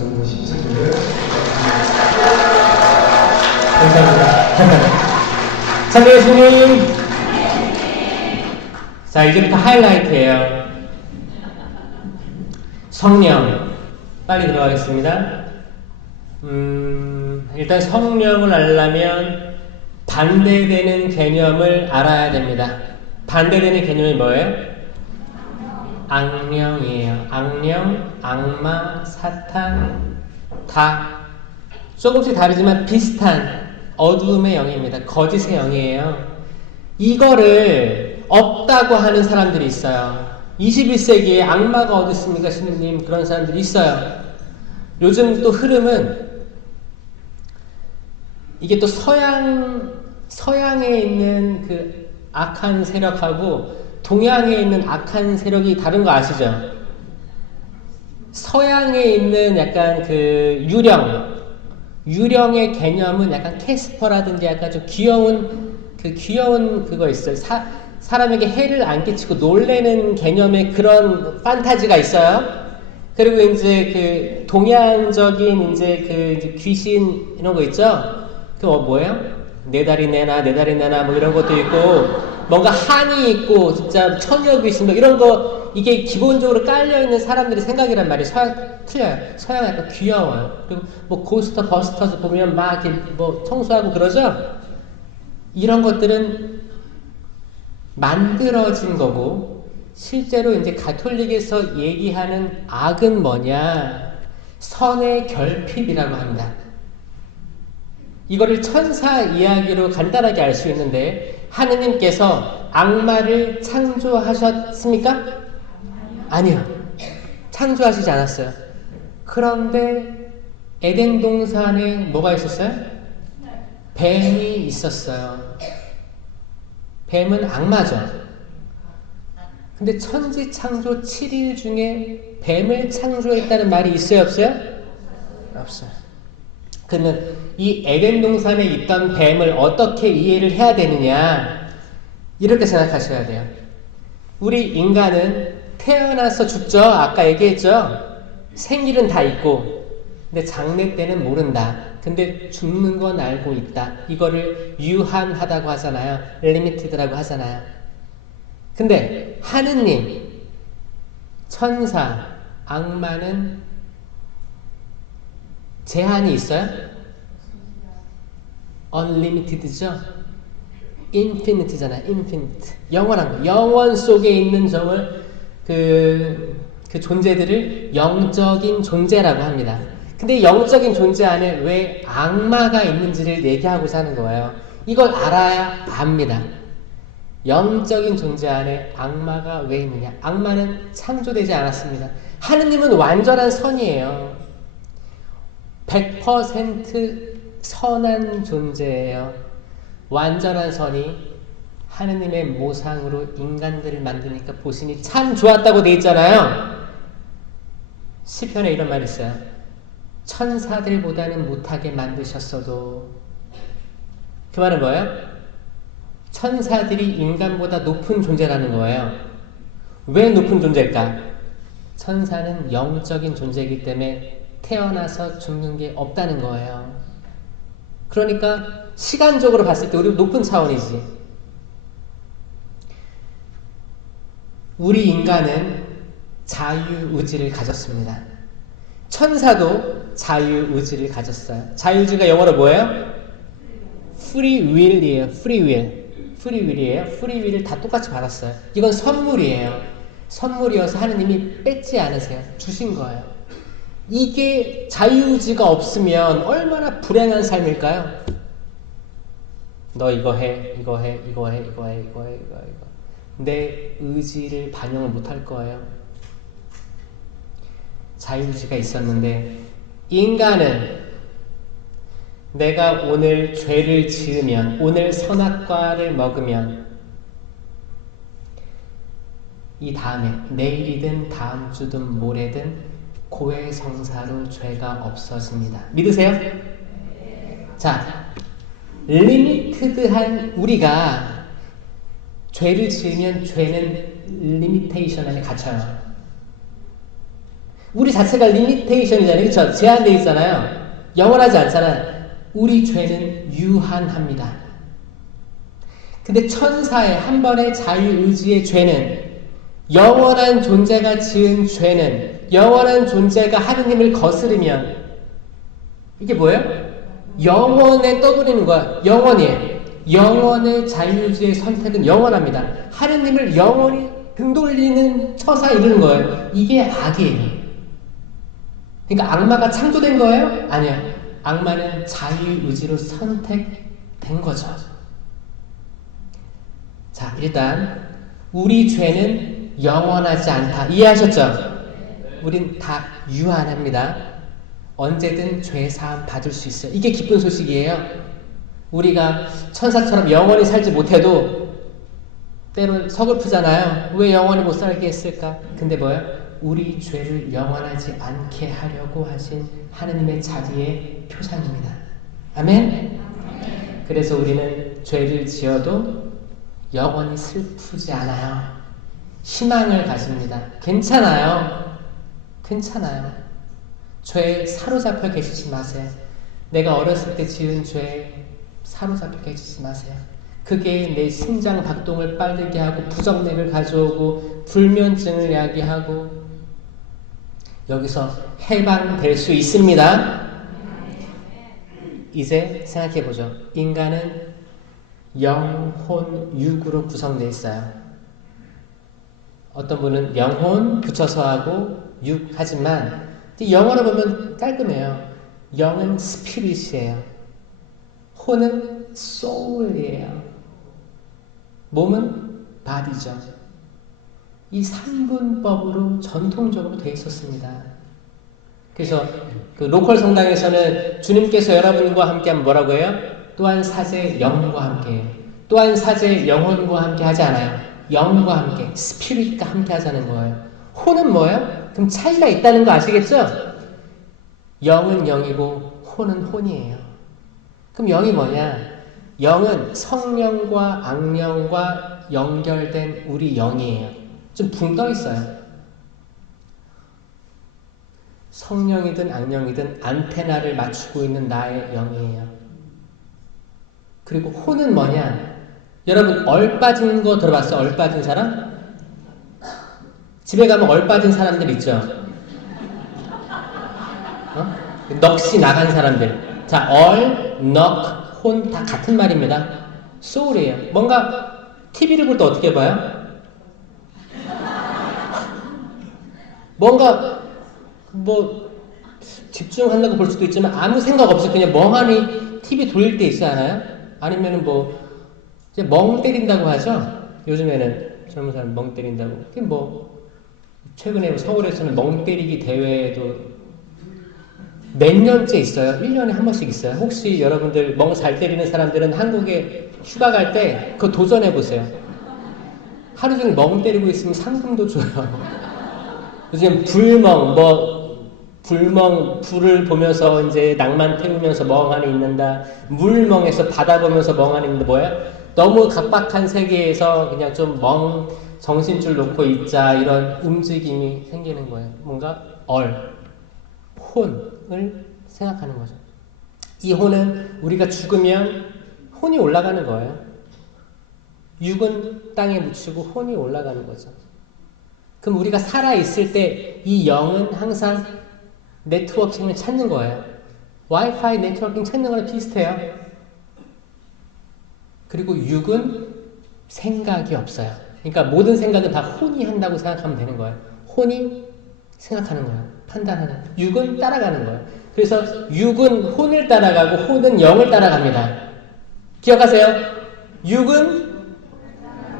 있는 것이 시작되기를 감사합니다. 자, 네, 예수님. 자, 이제부터 하이라이트예요. 성령. 빨리 들어가겠습니다. 일단 성령을 알려면 반대되는 개념을 알아야 됩니다. 반대되는 개념이 뭐예요? 악령이에요. 악령, 악마, 사탄, 다 조금씩 다르지만 비슷한 어두움의 영입니다. 거짓의 영이에요. 이거를 없다고 하는 사람들이 있어요. 21세기에 악마가 어디 있습니까, 신우님? 그런 사람들이 있어요. 요즘 또 흐름은 이게 또 서양에 있는 그 악한 세력하고 동양에 있는 악한 세력이 다른 거 아시죠? 서양에 있는 약간 그 유령의 개념은 약간 캐스퍼라든지 약간 좀 귀여운 그거 있어요. 사람에게 해를 안 끼치고 놀래는 개념의 그런 판타지가 있어요. 그리고 이제 그 동양적인 이제 귀신 이런 거 있죠? 그 뭐예요? 내 다리 내놔 뭐 이런 것도 있고 뭔가 한이 있고 진짜 처녀 귀신 뭐 이런 거 이게 기본적으로 깔려 있는 사람들의 생각이란 말이에요. 틀려요. 서양 약간 귀여워요. 그리고 뭐 고스터 버스터즈 보면 막 이렇게 뭐 청소하고 그러죠? 이런 것들은 만들어진 거고 실제로 이제 가톨릭에서 얘기하는 악은 뭐냐? 선의 결핍이라고 합니다. 이거를 천사 이야기로 간단하게 알 수 있는데 하느님께서 악마를 창조하셨습니까? 아니요. 창조하시지 않았어요. 그런데 에덴 동산에 뭐가 있었어요? 뱀이 있었어요. 뱀은 악마죠. 근데 천지 창조 7일 중에 뱀을 창조했다는 말이 있어요, 없어요? 없어요. 그러면 이 에덴 동산에 있던 뱀을 어떻게 이해를 해야 되느냐? 이렇게 생각하셔야 돼요. 우리 인간은 태어나서 죽죠. 아까 얘기했죠. 생일은 다 있고 근데 장래 때는 모른다. 근데 죽는 건 알고 있다. 이거를 유한하다고 하잖아요. 리미티드라고 하잖아요. 근데 하느님, 천사, 악마는 제한이 있어요? unlimited죠? infinite잖아요. infinite. 영원한 거. 영원 속에 있는 점을 그 존재들을 영적인 존재라고 합니다. 근데 영적인 존재 안에 왜 악마가 있는지를 얘기하고자 하는 거예요. 이걸 알아야 압니다. 영적인 존재 안에 악마가 왜 있느냐? 악마는 창조되지 않았습니다. 하느님은 완전한 선이에요. 100% 선한 존재예요. 완전한 선이 하느님의 모상으로 인간들을 만드니까 보시니 참 좋았다고 돼 있잖아요. 시편에 이런 말이 있어요. 천사들보다는 못하게 만드셨어도. 그 말은 뭐예요? 천사들이 인간보다 높은 존재라는 거예요. 왜 높은 존재일까? 천사는 영적인 존재이기 때문에 태어나서 죽는 게 없다는 거예요. 그러니까 시간적으로 봤을 때 우리 높은 차원이지. 우리 인간은 자유의지를 가졌습니다. 천사도 자유의지를 가졌어요. 자유의지가 영어로 뭐예요? free will이에요. free will이에요. free will을 다 똑같이 받았어요. 이건 선물이에요. 선물이어서 하느님이 뺏지 않으세요. 주신 거예요. 이게 자유의지가 없으면 얼마나 불행한 삶일까요? 너 이거 해. 내 의지를 반영을 못할 거예요. 자유의지가 있었는데 인간은 내가 오늘 죄를 지으면, 오늘 선악과를 먹으면 이 다음에 내일이든 다음 주든 모레든 고해성사로 죄가 없어집니다. 믿으세요? 자, 리미티드한 우리가 죄를 지으면 죄는 리미테이션 안에 갇혀요. 우리 자체가 리미테이션이잖아요. 그렇죠? 제한되어 있잖아요. 영원하지 않잖아요. 우리 죄는 유한합니다. 근데 천사의 한 번의 자유의지의 죄는, 영원한 존재가 지은 죄는, 영원한 존재가 하느님을 거스르면, 이게 뭐예요? 영원에 떠돌리는 거야. 영원이에요. 영원의 자유의지의 선택은 영원합니다. 하느님을 영원히 등 돌리는 처사 이르는 거예요. 이게 악이에요. 그러니까 악마가 창조된 거예요? 아니요. 악마는 자유의지로 선택된 거죠. 자, 일단 우리 죄는 영원하지 않다. 이해하셨죠? 우린 다 유한합니다. 언제든 죄사함 받을 수 있어요. 이게 기쁜 소식이에요. 우리가 천사처럼 영원히 살지 못해도 때론 서글프잖아요. 왜 영원히 못 살게 했을까? 근데 뭐예요? 우리 죄를 영원하지 않게 하려고 하신 하느님의 자비의 표상입니다. 아멘? 그래서 우리는 죄를 지어도 영원히 슬프지 않아요. 희망을 가집니다. 괜찮아요. 괜찮아요. 죄에 사로잡혀 계시지 마세요. 내가 어렸을 때 지은 죄에 사로잡혀 계시지 마세요. 그게 내 심장 박동을 빠르게 하고 부정맥을 가져오고 불면증을 야기하고, 여기서 해방될 수 있습니다. 이제 생각해보죠. 인간은 영혼, 육으로 구성되어 있어요. 어떤 분은 영혼 붙여서 하고 육 하지만 영어로 보면 깔끔해요. 영은 스피릿이에요. 혼은 soul이에요. 몸은 body죠. 이 3분법으로 전통적으로 되어 있었습니다. 그래서 그 로컬 성당에서는 주님께서 여러분과 함께하면 뭐라고 해요? 또한 사제 영과 함께, 또한 사제 영혼과 함께 하지 않아요. 영과 함께, 스피릿과 함께 하자는 거예요. 혼은 뭐예요? 그럼 차이가 있다는 거 아시겠죠? 영은 영이고 혼은 혼이에요. 그럼 영이 뭐냐? 영은 성령과 악령과 연결된 우리 영이에요. 좀 붕 떠 있어요. 성령이든 악령이든 안테나를 맞추고 있는 나의 영이에요. 그리고 혼은 뭐냐? 여러분 얼빠진 거 들어봤어요? 얼빠진 사람? 집에 가면 얼빠진 사람들 있죠? 넋이 나간 사람들. 자, 넉, 혼 다 같은 말입니다. 소울이에요. 뭔가 TV를 볼 때 어떻게 봐요? 뭔가 뭐 집중한다고 볼 수도 있지만 아무 생각 없이 그냥 멍하니 TV 돌릴 때 있지 않아요? 아니면은 뭐 이제 멍 때린다고 하죠? 요즘에는 젊은 사람 멍 때린다고. 그게 뭐 최근에 서울에서는 멍 때리기 대회도 몇 년째 있어요. 1년에 한 번씩 있어요. 혹시 여러분들 멍 잘 때리는 사람들은 한국에 휴가 갈 때 그거 도전해 보세요. 하루 종일 멍 때리고 있으면 상금도 줘요. 요즘 불멍, 불멍, 불을 보면서 이제 낭만 태우면서 멍하니 있는다. 물멍에서 바다 보면서 멍하니 있는다. 뭐야? 너무 각박한 세계에서 그냥 좀 정신줄 놓고 있자, 이런 움직임이 생기는 거예요. 뭔가 혼을 생각하는 거죠. 이 혼은 우리가 죽으면 혼이 올라가는 거예요. 육은 땅에 묻히고 혼이 올라가는 거죠. 그럼 우리가 살아있을 때 이 영은 항상 네트워킹을 찾는 거예요. 와이파이 네트워킹 찾는 거랑 비슷해요. 그리고 육은 생각이 없어요. 그러니까 모든 생각은 다 혼이 한다고 생각하면 되는 거예요. 혼이 생각하는 거예요. 판단하는. 육은 따라가는 거예요. 그래서 육은 혼을 따라가고 혼은 영을 따라갑니다. 기억하세요? 육은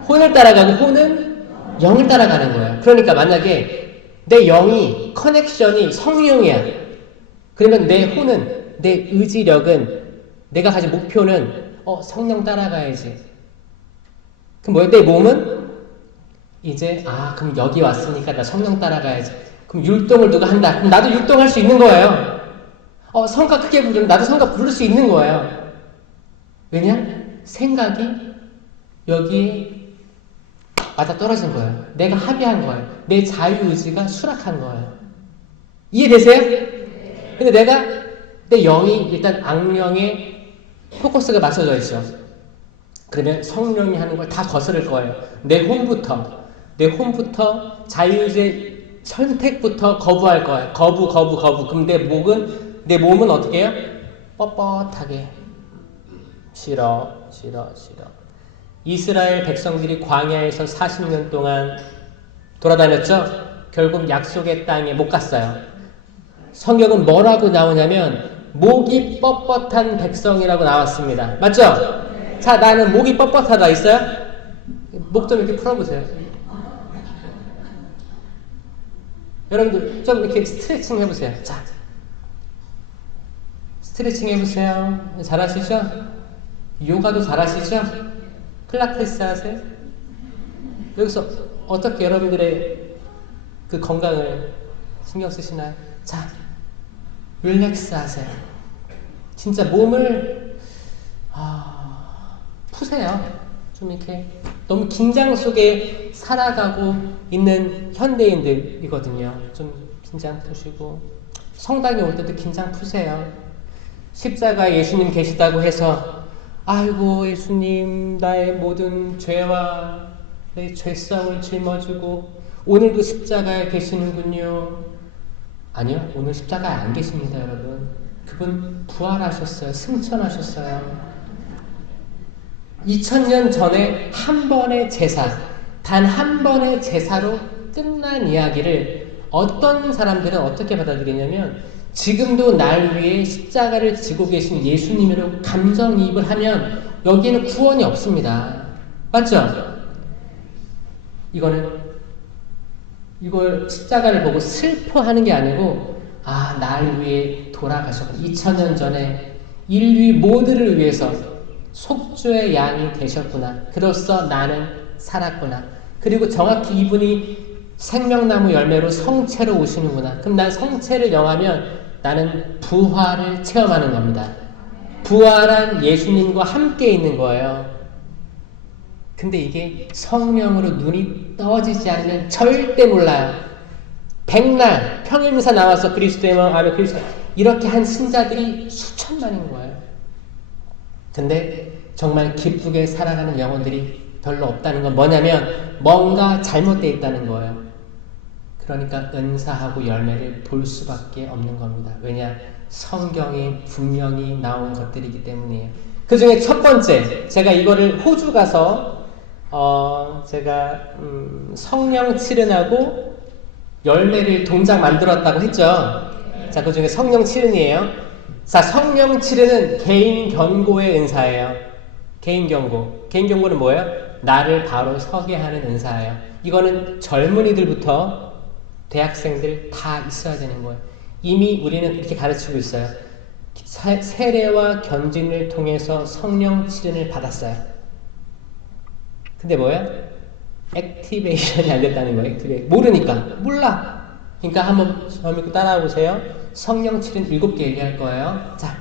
혼을 따라가고 혼은 영을 따라가는 거예요. 그러니까 만약에 내 영이, 커넥션이 성령이야. 그러면 내 혼은, 내 의지력은, 내가 가진 목표는 성령 따라가야지. 그럼 뭐야? 내 몸은 이제 그럼 여기 왔으니까 나 성령 따라가야지. 그럼 율동을 누가 한다. 그럼 나도 율동할 수 있는 거예요. 성가 크게 부르면 나도 성가 부를 수 있는 거예요. 왜냐? 생각이 여기에 맞아 떨어진 거예요. 내가 합의한 거예요. 내 자유의지가 수락한 거예요. 이해되세요? 근데 내 영이 일단 악령에 포커스가 맞춰져 있어. 그러면 성령이 하는 걸 다 거스를 거예요. 내 홈부터 자유의지의 선택부터 거부할 거예요. 거부. 그럼 내 몸은 어떻게 해요? 뻣뻣하게. 싫어. 이스라엘 백성들이 광야에서 40년 동안 돌아다녔죠? 결국 약속의 땅에 못 갔어요. 성경은 뭐라고 나오냐면 목이 뻣뻣한 백성이라고 나왔습니다. 맞죠? 자, 나는 목이 뻣뻣하다 있어요? 목 좀 이렇게 풀어보세요. 여러분들 좀 이렇게 스트레칭 해보세요. 자, 스트레칭 해보세요. 잘하시죠? 요가도 잘하시죠? 필라테스 하세요? 여기서 어떻게 여러분들의 그 건강을 신경 쓰시나요? 자, 릴렉스 하세요. 진짜 몸을 푸세요. 좀 이렇게 너무 긴장 속에 살아가고 있는 현대인들이거든요. 좀 긴장 푸시고 성당에 올 때도 긴장 푸세요. 십자가에 예수님 계시다고 해서 아이고 예수님 나의 모든 죄와 내 죄성을 짊어지고 오늘도 십자가에 계시는군요. 아니요, 오늘 십자가에 안 계십니다, 여러분. 그분 부활하셨어요. 승천하셨어요. 2000년 전에 한 번의 제사, 단 한 번의 제사로 끝난 이야기를 어떤 사람들은 어떻게 받아들이냐면 지금도 날 위해 십자가를 지고 계신 예수님으로 감정이입을 하면 여기에는 구원이 없습니다. 맞죠? 이걸 십자가를 보고 슬퍼하는 게 아니고 날 위해 돌아가셨고 2000년 전에 인류 모두를 위해서 속죄의 양이 되셨구나. 그로써 나는 살았구나. 그리고 정확히 이분이 생명나무 열매로 성체로 오시는구나. 그럼 난 성체를 영하면 나는 부활을 체험하는 겁니다. 부활한 예수님과 함께 있는 거예요. 근데 이게 성령으로 눈이 떠지지 않으면 절대 몰라요. 백날 평일미사 나와서 그리스도의 마음 아멘 그리스도 이렇게 한 신자들이 수천만인 거예요. 근데 정말 기쁘게 살아가는 영혼들이 별로 없다는 건 뭐냐면 뭔가 잘못되어 있다는 거예요. 그러니까 은사하고 열매를 볼 수밖에 없는 겁니다. 왜냐? 성경에 분명히 나온 것들이기 때문이에요. 그 중에 첫 번째, 제가 이거를 호주 가서 제가 성령 칠은하고 열매를 동작 만들었다고 했죠. 자, 그 중에 성령 칠은이에요. 자, 성령 칠은은 개인 경고의 은사예요. 개인 경고. 개인 경고는 뭐예요? 나를 바로 서게 하는 은사예요. 이거는 젊은이들부터 대학생들 다 있어야 되는 거예요. 이미 우리는 이렇게 가르치고 있어요. 세례와 견진을 통해서 성령 칠은을 받았어요. 근데 뭐야? 액티베이션이 안 됐다는 거예요. 모르니까. 몰라. 그러니까 한번 저 믿고 따라와 보세요. 성령 칠은 7개 얘기할 거예요. 자,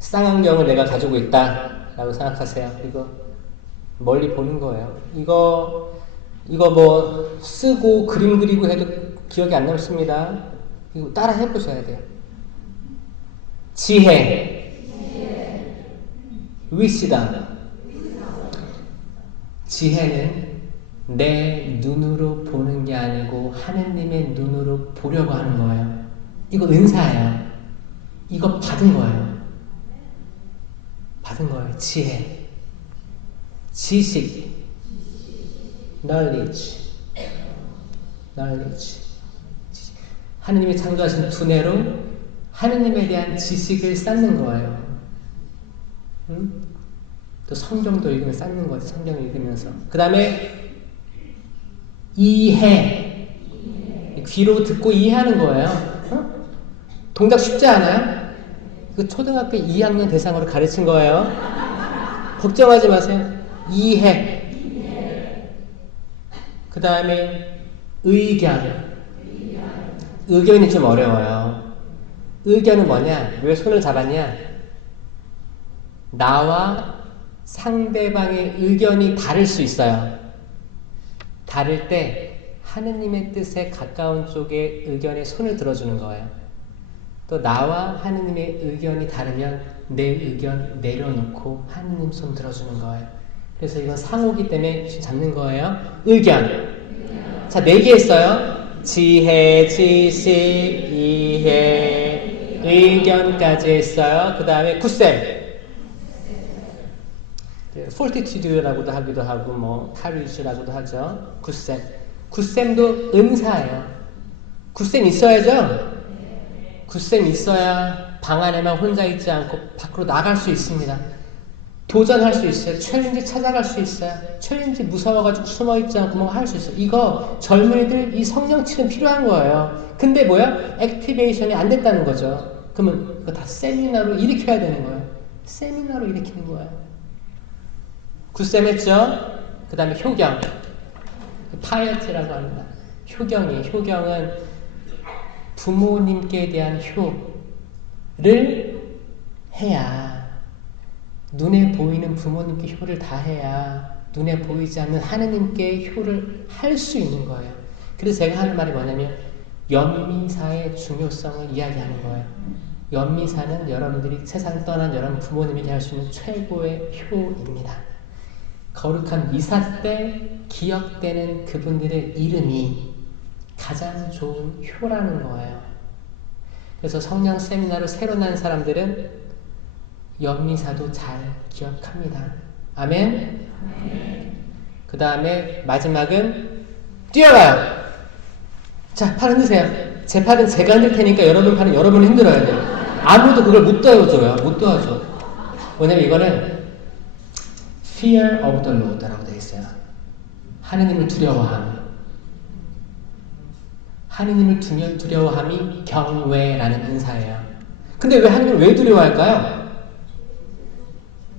쌍안경을 내가 가지고 있다 라고 생각하세요. 이거 멀리 보는 거예요. 이거 뭐 쓰고 그림 그리고 해도 기억이 안 남습니다. 이거 따라 해보셔야 돼요. 지혜, 위시다. 지혜는 내 눈으로 보는 게 아니고 하느님의 눈으로 보려고 하는 거예요. 이거 은사예요. 이거 받은 거예요. 받은 거예요. 지혜, 지식, knowledge. 하느님이 창조하신 두뇌로 하느님에 대한 지식을 쌓는 거예요. 또 성경도 읽으면 쌓는 거지. 성경을 읽으면서. 그 다음에 이해. 귀로 듣고 이해하는 거예요. 동작 쉽지 않아요? 그 초등학교 2학년 대상으로 가르친 거예요. 걱정하지 마세요. 이해. 그 다음에 의견. 의견이 좀 어려워요. 의견은 뭐냐? 왜 손을 잡았냐? 나와 상대방의 의견이 다를 수 있어요. 다를 때 하느님의 뜻에 가까운 쪽의 의견에 손을 들어주는 거예요. 또 나와 하느님의 의견이 다르면 내 의견 내려놓고 하느님 손 들어주는 거예요. 그래서 이건 상호기 때문에 잡는 거예요. 의견. 자, 4개 했어요. 지혜, 지식, 이해, 의견까지 했어요. 그 다음에 굿셈. fortitude라고도 하기도 하고 뭐 courage라고도 하죠. 굿셈. 굿셈도 은사예요. 굿셈 있어야죠. 굿셈 있어야 방 안에만 혼자 있지 않고 밖으로 나갈 수 있습니다. 도전할 수 있어요. 챌린지 찾아갈 수 있어요. 챌린지 무서워가지고 숨어있지 않고 뭐 할 수 있어요. 이거 젊은이들 이 성령치는 필요한 거예요. 근데 뭐야? 액티베이션이 안 됐다는 거죠. 그러면 이거 다 세미나로 일으켜야 되는 거예요. 세미나로 일으키는 거예요. 굿셈 했죠? 그 다음에 효경. 파이어티라고 합니다. 효경이에요. 효경은 부모님께 대한 효를 해야, 눈에 보이는 부모님께 효를 다해야 눈에 보이지 않는 하느님께 효를 할 수 있는 거예요. 그래서 제가 하는 말이 뭐냐면 연미사의 중요성을 이야기하는 거예요. 연미사는 여러분들이 세상 떠난 여러분 부모님에게 할 수 있는 최고의 효입니다. 거룩한 미사 때 기억되는 그분들의 이름이 가장 좋은 효라는 거예요. 그래서 성령 세미나로 새로 난 사람들은 연미사도 잘 기억합니다. 아멘? 그 다음에 마지막은 뛰어가요. 자, 팔 흔드세요. 제 팔은 제가 흔들 테니까 여러분 팔은 여러분이 흔들어야 돼요. 아무도 그걸 못 도와줘요. 못 도와줘. 왜냐면 이거는 Fear of the Lord라고 되어 있어요. 하느님을 두려워함. 하느님을 두려워함이 경외라는 은사예요. 근데 왜 하느님을 왜 두려워할까요?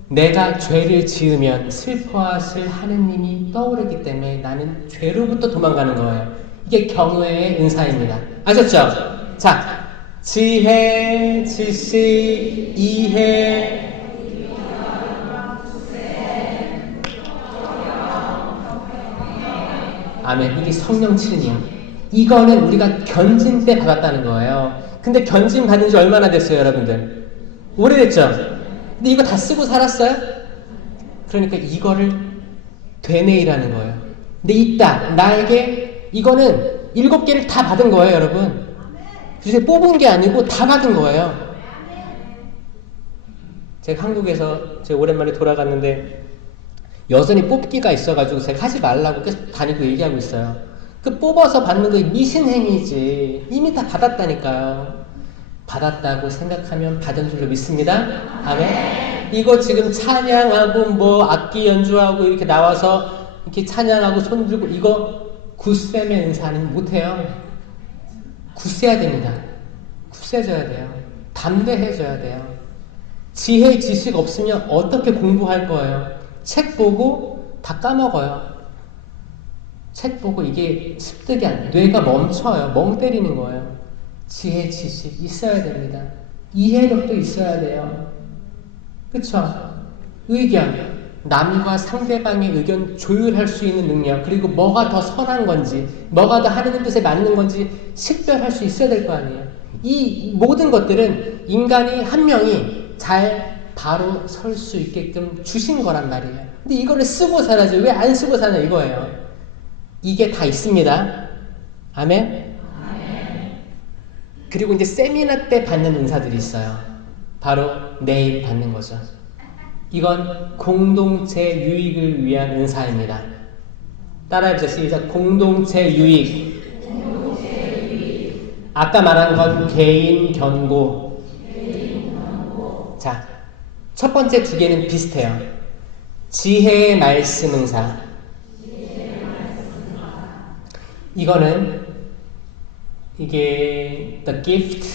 내가 죄를 지으면 슬퍼하실 하느님이 떠오르기 때문에 나는 죄로부터 도망가는 거예요. 이게 경외의 은사입니다. 아셨죠? 자, 지혜, 지식, 이해, 아멘. 이게 성령 칠이에요. 이거는 우리가 견진 때 받았다는 거예요. 근데 견진 받은 지 얼마나 됐어요, 여러분들? 오래됐죠? 근데 이거 다 쓰고 살았어요? 그러니까 이거를 되뇌이라는 거예요. 근데 있다. 나에게 이거는 7개를 다 받은 거예요, 여러분. 그래서 뽑은 게 아니고 다 받은 거예요. 제가 한국에서 제가 오랜만에 돌아갔는데 여전히 뽑기가 있어가지고 제가 하지 말라고 계속 다니고 얘기하고 있어요. 그 뽑아서 받는 거 미신행위지. 이미 다 받았다니까요. 받았다고 생각하면 받은 줄로 믿습니다. 아멘. 이거 지금 찬양하고 뭐 악기 연주하고 이렇게 나와서 이렇게 찬양하고 손 들고 이거 굿셈의 은사 아니면 못해요. 굳세야 됩니다. 굳세져야 돼요. 담대해져야 돼요. 지혜 지식 없으면 어떻게 공부할 거예요? 책 보고 다 까먹어요. 책 보고 이게 습득이 안, 뇌가 멈춰요. 멍 때리는 거예요. 지혜, 지식 있어야 됩니다. 이해력도 있어야 돼요. 그쵸? 의견, 남과 상대방의 의견 조율할 수 있는 능력, 그리고 뭐가 더 선한 건지, 뭐가 더 하느님 뜻에 맞는 건지 식별할 수 있어야 될 거 아니에요. 이 모든 것들은 인간이 한 명이 잘 바로 설 수 있게끔 주신 거란 말이에요. 근데 이거를 쓰고 살아야지. 왜 안 쓰고 사냐 이거예요. 이게 다 있습니다. 아멘? 그리고 이제 세미나 때 받는 은사들이 있어요. 바로 내일 받는 거죠. 이건 공동체 유익을 위한 은사입니다. 따라해보세요. 시작. 공동체 유익. 아까 말한 건 개인 견고. 자, 첫 번째 2개는 비슷해요. 지혜의 말씀 은사. 이거는 이게 the gift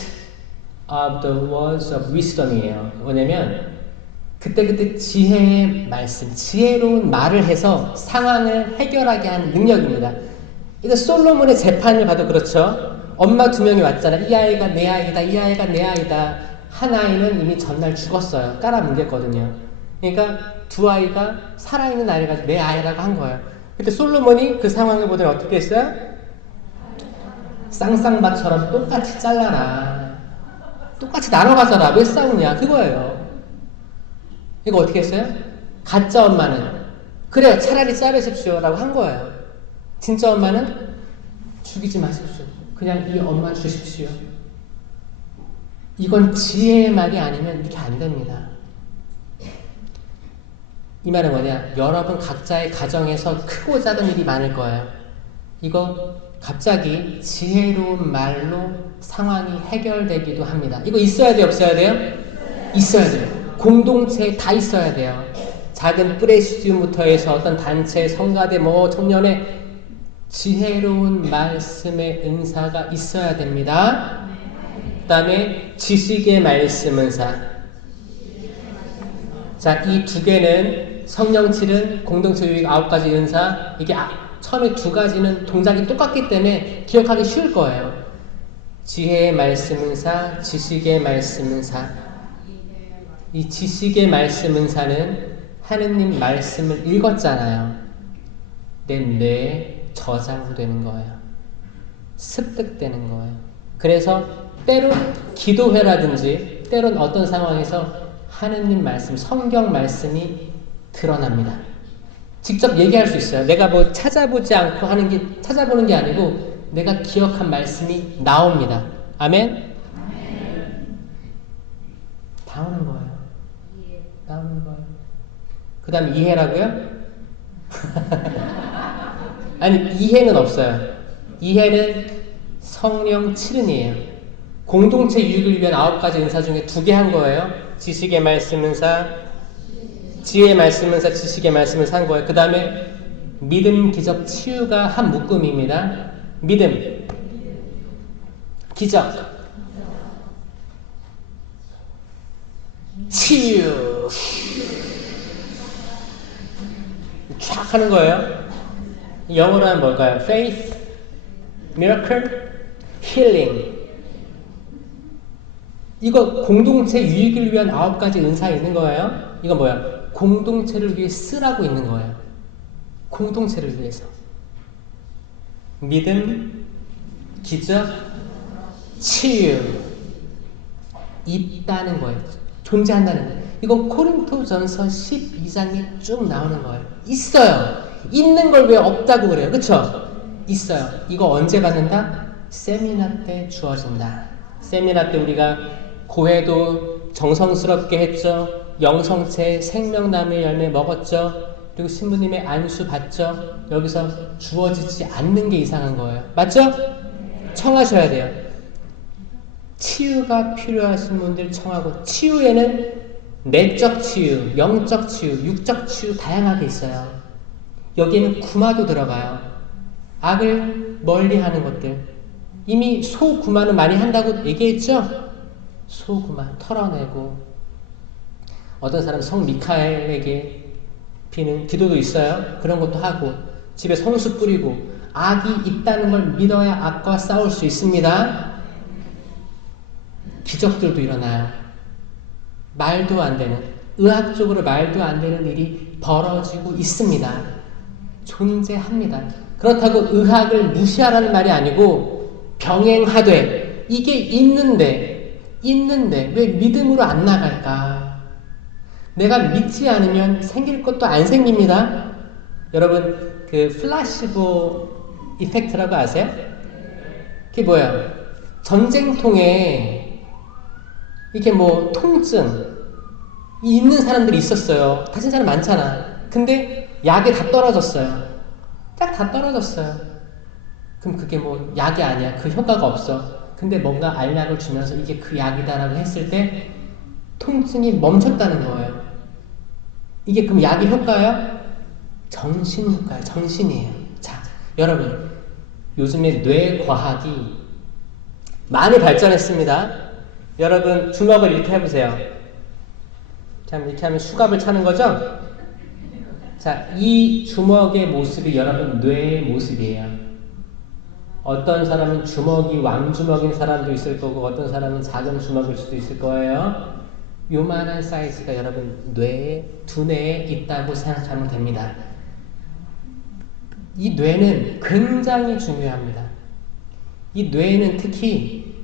of the words of wisdom이에요. 뭐냐면 그때그때 지혜의 말씀, 지혜로운 말을 해서 상황을 해결하게 하는 능력입니다. 이거 솔로몬의 재판을 봐도 그렇죠. 엄마 2명이 왔잖아. 이 아이가 내 아이다, 이 아이가 내 아이다. 한 아이는 이미 전날 죽었어요. 깔아뭉갰거든요. 그러니까 2 아이가 살아있는 아이를 가지고 내 아이라고 한 거예요. 그때 솔로몬이 그 상황을 보더니 어떻게 했어요? 쌍쌍밭처럼 똑같이 잘라라. 똑같이 나눠 가져라. 왜 싸우냐? 그거예요. 이거 어떻게 했어요? 가짜 엄마는 그래 차라리 자르십시오 라고 한 거예요. 진짜 엄마는 죽이지 마십시오. 그냥 이 엄마 주십시오. 이건 지혜의 말이 아니면 이렇게 안 됩니다. 이 말은 뭐냐? 여러분 각자의 가정에서 크고 작은 일이 많을 거예요. 이거 갑자기 지혜로운 말로 상황이 해결되기도 합니다. 이거 있어야 돼요? 없어야 돼요? 있어야 돼요. 공동체에 다 있어야 돼요. 작은 프레시즘부터 해서 어떤 단체, 성가대, 청년의 지혜로운 말씀의 은사가 있어야 됩니다. 그 다음에 지식의 말씀 은사. 자, 이 두 개는 성령칠은 공동체 유익 9가지 은사. 이게 처음에 두 가지는 동작이 똑같기 때문에 기억하기 쉬울 거예요. 지혜의 말씀 은사, 지식의 말씀 은사. 이 지식의 말씀 은사는 하느님 말씀을 읽었잖아요. 내 뇌에 저장되는 거예요. 습득되는 거예요. 그래서 때론 기도회라든지 때론 어떤 상황에서 하느님 말씀, 성경 말씀이 드러납니다. 직접 얘기할 수 있어요. 내가 뭐 찾아보지 않고 찾아보는 게 아니고 내가 기억한 말씀이 나옵니다. 아멘? 나오는 거예요. 나오는 거예요. 그 다음 이해라고요? 아니, 이해는 없어요. 이해는 성령 7은이에요. 공동체 유익을 위한 9가지 은사 중에 2개 한 거예요. 지식의 말씀 은사, 지혜의 말씀 은사, 지식의 말씀을 산 거예요. 그 다음에 믿음, 기적, 치유가 한 묶음입니다. 믿음, 기적, 치유. 쫙 하는 거예요. 영어로 하면 뭘까요? Faith, Miracle, Healing. 이거 공동체 유익을 위한 9가지 은사에 있는 거예요. 이건 뭐야? 공동체를 위해 쓰라고 있는 거예요. 공동체를 위해서. 믿음, 기적, 치유. 있다는 거예요. 존재한다는 거예요. 이건 코린토전서 12장에 쭉 나오는 거예요. 있어요. 있는 걸 왜 없다고 그래요? 그쵸? 있어요. 이거 언제 받는다? 세미나 때 주어진다. 세미나 때 우리가 고해도 정성스럽게 했죠. 영성체 생명나무의 열매 먹었죠. 그리고 신부님의 안수 받죠. 여기서 주어지지 않는 게 이상한 거예요. 맞죠? 청하셔야 돼요. 치유가 필요하신 분들 청하고, 치유에는 내적 치유, 영적 치유, 육적 치유 다양하게 있어요. 여기에는 구마도 들어가요. 악을 멀리하는 것들. 이미 소구마는 많이 한다고 얘기했죠? 소구마 털어내고, 어떤 사람 성 미카엘에게 비는 기도도 있어요. 그런 것도 하고, 집에 성수 뿌리고, 악이 있다는 걸 믿어야 악과 싸울 수 있습니다. 기적들도 일어나요. 말도 안 되는, 의학적으로 말도 안 되는 일이 벌어지고 있습니다. 존재합니다. 그렇다고 의학을 무시하라는 말이 아니고 병행하되, 이게 있는데 왜 믿음으로 안 나갈까? 내가 믿지 않으면 생길 것도 안 생깁니다. 여러분, 그 플라시보 이펙트라고 아세요? 그게 뭐예요? 전쟁통에 이렇게 통증 있는 사람들이 있었어요. 다친 사람 많잖아. 근데 약이 다 떨어졌어요. 딱 다 떨어졌어요. 그럼 그게 약이 아니야. 그 효과가 없어. 근데 뭔가 알약을 주면서 이게 그 약이다라고 했을 때 통증이 멈췄다는 거예요. 이게 그럼 약의 효과예요? 정신 효과예요. 정신이에요. 자, 여러분, 요즘에 뇌과학이 많이 발전했습니다. 여러분, 주먹을 이렇게 해보세요. 참, 이렇게 하면 수갑을 차는 거죠? 자, 이 주먹의 모습이 여러분 뇌의 모습이에요. 어떤 사람은 주먹이 왕주먹인 사람도 있을 거고, 어떤 사람은 작은 주먹일 수도 있을 거예요. 요만한 사이즈가 여러분 뇌에, 두뇌에 있다고 생각하면 됩니다. 이 뇌는 굉장히 중요합니다. 이 뇌에는 특히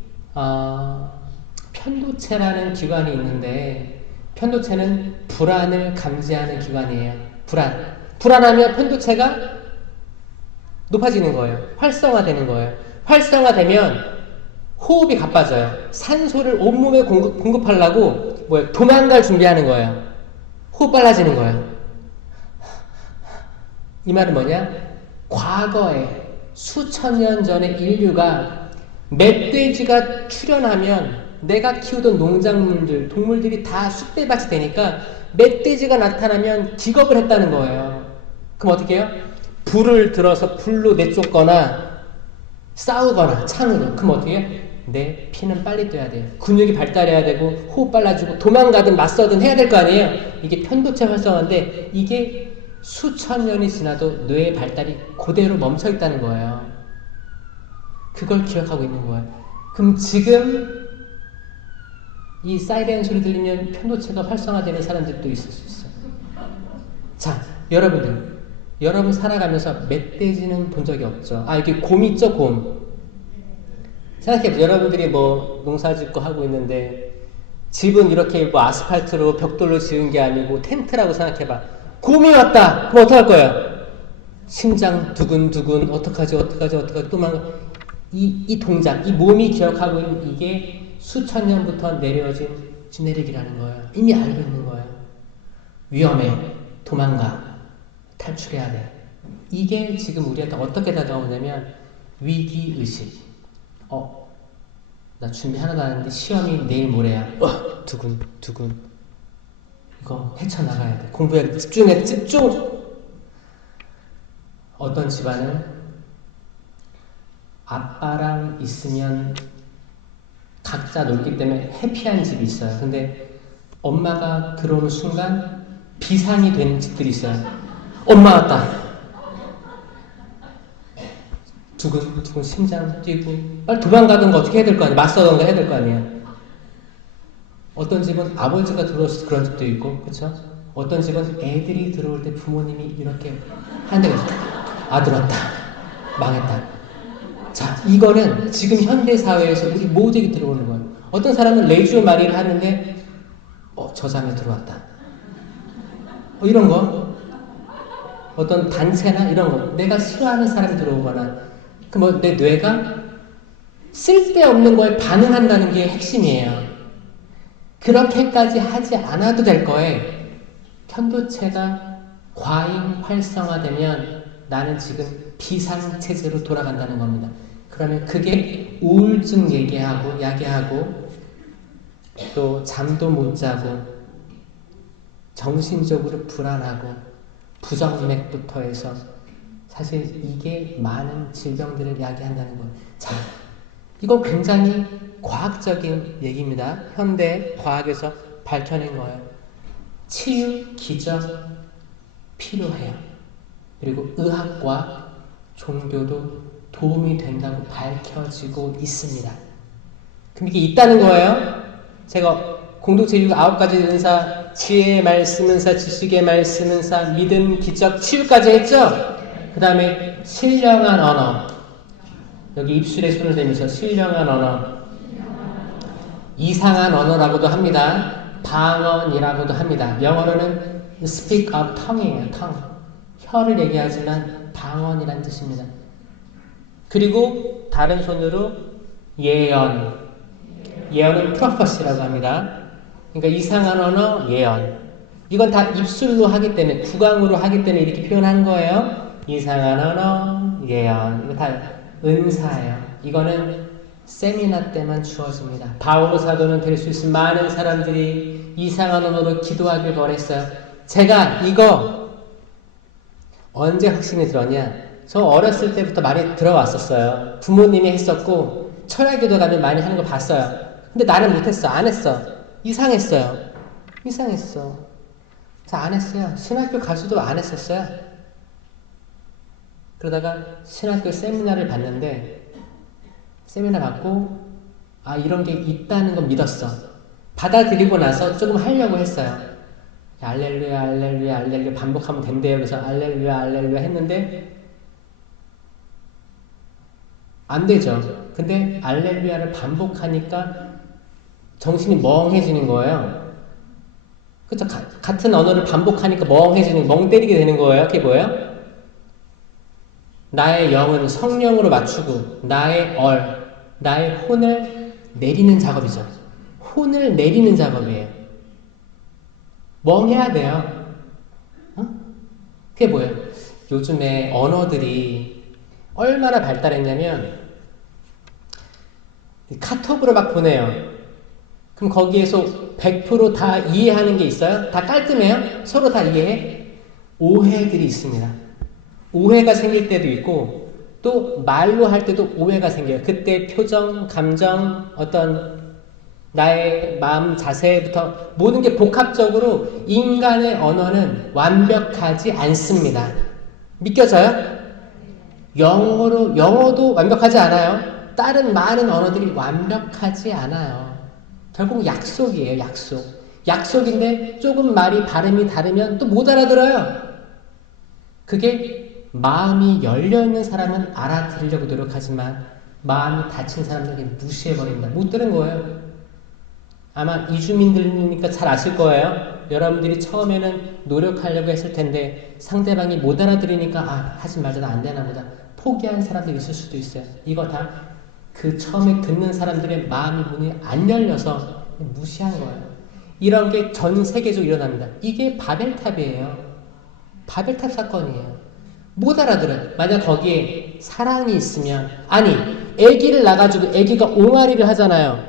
편도체라는 기관이 있는데 편도체는 불안을 감지하는 기관이에요. 불안하면 편도체가 높아지는 거예요. 활성화되는 거예요. 활성화되면 호흡이 가빠져요. 산소를 온몸에 공급하려고 도망갈 준비하는 거예요. 호흡 빨라지는 거예요. 이 말은 뭐냐? 과거에 수천 년 전에 인류가 멧돼지가 출현하면 내가 키우던 농작물들, 동물들이 다 쑥대밭이 되니까 멧돼지가 나타나면 기겁을 했다는 거예요. 그럼 어떻게 해요? 불을 들어서 불로 내쫓거나 싸우거나 창으로. 그럼 어떻게 해요? 내 피는 빨리 뛰어야 돼요. 근육이 발달해야 되고 호흡 빨라지고 도망가든 맞서든 해야 될 거 아니에요. 이게 편도체 활성화인데 이게 수천 년이 지나도 뇌의 발달이 그대로 멈춰 있다는 거예요. 그걸 기억하고 있는 거예요. 그럼 지금 이 사이렌 소리 들리면 편도체가 활성화되는 사람들도 있을 수 있어요. 자, 여러분 살아가면서 멧돼지는 본 적이 없죠. 이게 곰 있죠, 곰. 생각해보세요. 여러분들이 농사 짓고 하고 있는데 집은 이렇게 아스팔트로 벽돌로 지은 게 아니고 텐트라고 생각해봐. 곰이 왔다! 그럼 어떡할 거예요? 심장 두근두근, 어떡하지, 도망가. 이 동작, 이 몸이 기억하고 있는 이게 수천 년부터 내려진 지네릭이라는 거예요. 이미 알고 있는 거예요. 위험해. 도망가. 탈출해야 돼. 이게 지금 우리한테 어떻게 다가오냐면 위기의식. 나 준비 하나도 안 했는데 시험이 내일 모레야. 두근. 이거 헤쳐나가야 돼. 공부해야 돼. 집중! 어떤 집안은 아빠랑 있으면 각자 놀기 때문에 해피한 집이 있어요. 근데 엄마가 들어오는 순간 비상이 되는 집들이 있어요. 엄마 왔다. 두근 심장 뛰고 빨리 도망가든가 어떻게 해야 될 거 아니야. 맞서든가 해야 될 거 아니야. 어떤 집은 아버지가 들어와서 그런 집도 있고, 그쵸? 어떤 집은 애들이 들어올 때 부모님이 이렇게 하는데 아들 왔다. 망했다. 자, 이거는 지금 현대사회에서 우리 모두에게 들어오는 거예요. 어떤 사람은 레이저 마리를 하는데 저 자매 들어왔다. 이런 거. 어떤 단체나 이런 거. 내가 싫어하는 사람이 들어오거나 그럼 내 뇌가 쓸데없는 거에 반응한다는 게 핵심이에요. 그렇게까지 하지 않아도 될 거에 편도체가 과잉 활성화되면 나는 지금 비상체제로 돌아간다는 겁니다. 그러면 그게 우울증 야기하고 또 잠도 못 자고 정신적으로 불안하고 부정맥부터 해서 사실 이게 많은 질병들을 야기한다는 거예요. 자, 이거 굉장히 과학적인 얘기입니다. 현대 과학에서 밝혀낸 거예요. 치유 기적 필요해요. 그리고 의학과 종교도 도움이 된다고 밝혀지고 있습니다. 그럼 이게 있다는 거예요. 제가 공동체 9가지 은사, 지혜의 말씀 은사, 지식의 말씀 은사, 믿음, 기적, 치유까지 했죠? 그 다음에 신령한 언어. 여기 입술에 손을 대면서 신령한 언어. 이상한 언어라고도 합니다. 방언이라고도 합니다. 영어로는 speak of tongue이에요. tongue. 혀를 얘기하지만 방언이란 뜻입니다. 그리고 다른 손으로 예언. 예언은 prophecy라고 합니다. 그러니까 이상한 언어, 예언. 이건 다 입술로 하기 때문에, 구강으로 하기 때문에 이렇게 표현한 거예요. 이상한 언어, 예언. 이거 다 은사예요. 이거는 세미나 때만 주어집니다. 바오로 사도는 될 수 있는 많은 사람들이 이상한 언어로 기도하길 원했어요. 제가 이거 언제 확신이 들었냐? 저 어렸을 때부터 많이 들어왔었어요. 부모님이 했었고 철야기도 가면 많이 하는 거 봤어요. 근데 나는 못했어. 안 했어. 이상했어요. 자, 안 했어요. 신학교 가서도 안 했었어요. 그러다가 신학교 세미나를 봤는데 세미나 받고 이런 게 있다는 건 믿었어. 받아들이고 나서 조금 하려고 했어요. 알렐루야 알렐루야 알렐루야 반복하면 된대요. 그래서 알렐루야 알렐루야 했는데 안 되죠. 근데 알렐루야를 반복하니까 정신이 멍해지는 거예요. 그쵸? 같은 언어를 반복하니까 멍 때리게 되는 거예요. 그게 뭐예요? 나의 영은 성령으로 맞추고 나의 혼을 내리는 작업이죠. 혼을 내리는 작업이에요. 멍해야 돼요. 어? 그게 뭐예요? 요즘에 언어들이 얼마나 발달했냐면 카톡으로 막 보내요. 그럼 거기에서 100%다 이해하는 게 있어요? 다 깔끔해요? 서로 다 이해해? 오해들이 있습니다. 오해가 생길 때도 있고 또 말로 할 때도 오해가 생겨요. 그때 표정, 감정, 어떤 나의 마음 자세부터 모든 게 복합적으로 인간의 언어는 완벽하지 않습니다. 믿겨져요? 영어도 완벽하지 않아요. 다른 많은 언어들이 완벽하지 않아요. 결국 약속이에요, 약속. 약속인데 조금 말이 발음이 다르면 또 못 알아들어요. 그게 마음이 열려있는 사람은 알아들으려고 노력하지만 마음이 닫힌 사람들은 무시해버린다. 못 들은 거예요. 아마 이주민들이니까 잘 아실 거예요. 여러분들이 처음에는 노력하려고 했을 텐데 상대방이 못 알아들으니까 하지 말자, 나 안 되나 보다. 포기한 사람들이 있을 수도 있어요. 이거 다 그 처음에 듣는 사람들의 마음이 문이 안 열려서 무시한 거예요. 이런 게 전 세계적으로 일어납니다. 이게 바벨탑이에요. 바벨탑 사건이에요. 못 알아들어요. 만약 거기에 사랑이 있으면, 아니 아기를 낳아가지고 아기가 옹알이를 하잖아요.